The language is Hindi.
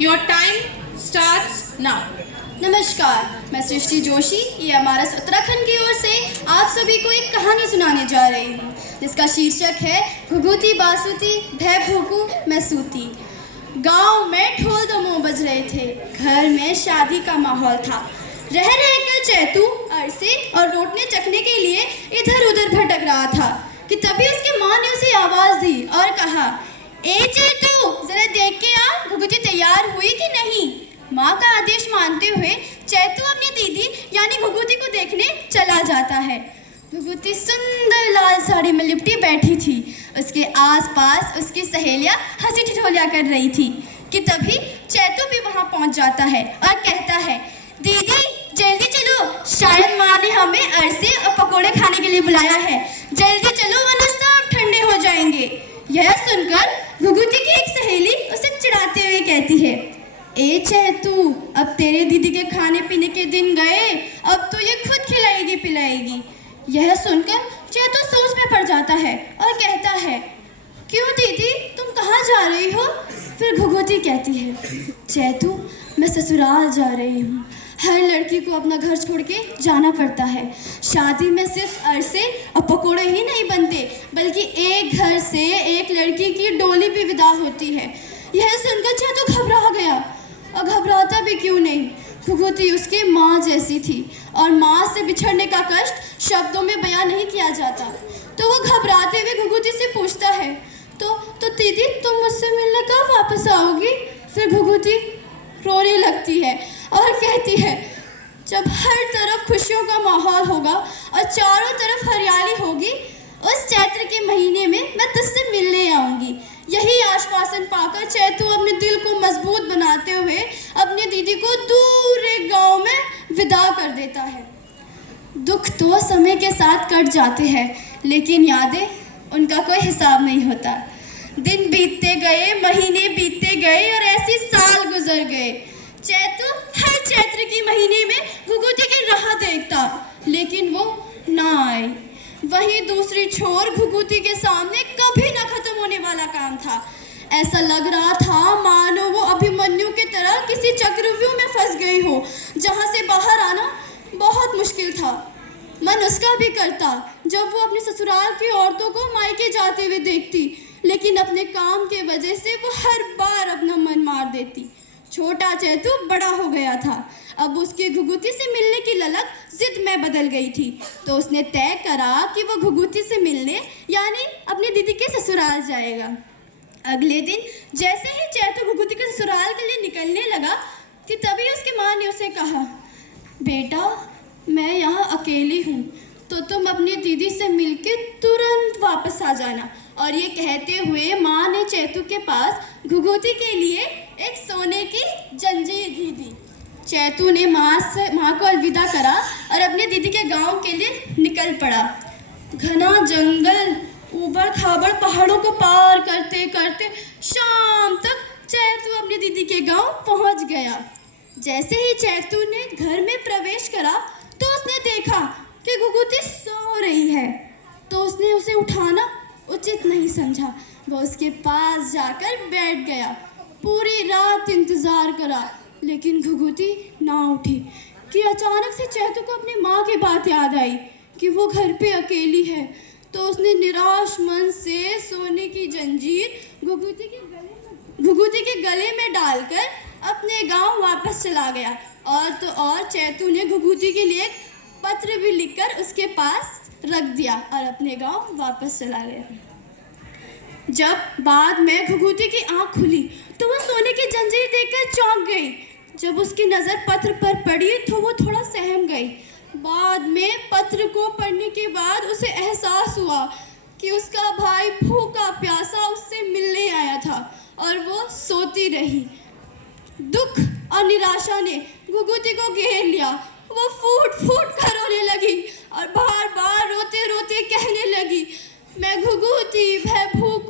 Your time starts now. नमस्कार, मैं सृष्टि जोशी EMRS उत्तराखंड की ओर से आप सभी को एक कहानी सुनाने जा रही हूँ जिसका शीर्षक है घुघुती बासुती भय भूकू मैं सूती। गांव में ढोल दमोह बज रहे थे। घर में शादी का माहौल था। रह रहकर चैतू अरसे और रोटने चखने के लिए इधर उधर भटक रहा था कि तभी उसकी माँ ने उसे आवाज़ दी और कहा, ए चैतू, जरा देख के आ, घुघुती तैयार हुई कि नहीं। माँ का आदेश मानते हुए चैतू अपनी दीदी यानी घुघुती को देखने चला जाता है। घुघुती सुंदर लाल साड़ी में लिपटी बैठी थी। उसके आसपास उसकी सहेलियाँ हंसी ठिठोलियाँ कर रही थी कि तभी चैतू भी वहाँ पहुँच जाता है और कहता है, दीदी जल्दी चलो, शायद माँ ने हमें अरसे और पकोड़े खाने के लिए बुलाया है। जल्दी चलो वरना सब ठंडे हो जाएंगे। यह सुनकर घुघुती की एक सहेली उसे चिढ़ाते हुए कहती है, ए चैतू, अब तेरे दीदी के खाने पीने के दिन गए, अब तो ये खुद खिलाएगी पिलाएगी। यह सुनकर चैतू सोच में पड़ जाता है और कहता है, क्यों दीदी, तुम कहाँ जा रही हो। फिर घुघुती कहती है, चैतू, मैं ससुराल जा रही हूँ। हर लड़की को अपना घर छोड़ के जाना पड़ता है। शादी में सिर्फ अरसे और पकोड़े ही नहीं बनते, बल्कि एक घर से एक लड़की की डोली भी विदा होती है। यह सुनकर चैतू घबरा गया, और घबराता भी क्यों नहीं। घुघुती उसकी माँ जैसी थी और माँ से बिछड़ने का कष्ट शब्दों में बयां नहीं किया जाता। तो वो घबराते हुए घुघुती से पूछता है, तो दीदी तुम मुझसे मिलने कब वापस आओगी। फिर घुघुती रोने लगती है और कहती है, जब हर तरफ खुशियों का माहौल होगा और चारों तरफ हरियाली होगी, उस चैत्र के महीने में मैं तुझसे मिलने आऊँगी। यही आश्वासन पाकर चैतू अपने दिल को मजबूत बनाते हुए अपनी दीदी को दूर एक गांव में विदा कर देता है। दुख तो समय के साथ कट जाते हैं, लेकिन यादें, उनका कोई हिसाब नहीं होता। दिन बीतते गए, महीने बीतते गए और ऐसे साल गुजर गए। चैतू हर चैत्र के महीने में घुघुती की राह देखता, लेकिन वो ना आई। वहीं दूसरी छोर घुघुती के सामने कभी न खत्म होने वाला काम था। ऐसा लग रहा था मानो वो अभिमन्यु की तरह किसी चक्रव्यूह में फंस गई हो, जहां से बाहर आना बहुत मुश्किल था। मन उसका भी करता जब वो अपने ससुराल की औरतों को मायके जाते हुए देखती, लेकिन अपने काम के वजह से वो हर बार अपना मन मार देती। छोटा चैतू बड़ा हो गया था। अब उसकी घुघुती से मिलने की ललक जिद में बदल गई थी। तो उसने तय करा कि वो घुघुती से मिलने यानी अपनी दीदी के ससुराल जाएगा। अगले दिन जैसे ही चैतू घुघुती के ससुराल के लिए निकलने लगा कि तभी उसकी माँ ने उसे कहा, बेटा, मैं यहाँ अकेली हूँ, तो तुम अपनी दीदी से मिलके तुरंत वापस आ जाना। और ये कहते हुए माँ ने चैतू के पास घुघुती के लिए एक सोने की जंजीर भी दी। चैतू ने माँ को अलविदा करा और अपने दीदी के गांव के लिए निकल पड़ा। घना जंगल, ऊबड़ खाबड़ पहाड़ों को पार करते करते शाम तक चैतू अपनी दीदी के गांव पहुंच गया। जैसे ही चैतू ने घर में प्रवेश करा तो उसने देखा कि घुघुती सो रही है। तो उसने उसे उठाना उचित नहीं समझा। वो उसके पास जाकर बैठ गया। पूरी रात इंतजार करा, लेकिन घुघुती ना उठी। कि अचानक से चैतू को अपनी माँ की बात याद आई कि वो घर पे अकेली है। तो उसने निराश मन से सोने की जंजीर घुघुती के गले में डालकर अपने गांव वापस चला गया। और तो और चैतू ने घुघुती के लिए पत्र भी लिखकर उसके पास रख दिया और अपने गांव वापस चला गया। जब बाद में घुघुती की आंख खुली तो वह सोने की जंजीर देखकर चौंक गई। जब उसकी नज़र पत्र पर पड़ी तो वो थोड़ा सहम गई। बाद में पत्र को पढ़ने के बाद उसे एहसास हुआ कि उसका भाई भूखा प्यासा उससे मिलने आया था और वो सोती रही। दुख और निराशा ने घुघुती को घेर लिया। वो फूट फूट कर रोने लगी और बार बार रोते रोते कहने लगी, मैं घुघुती भय भूख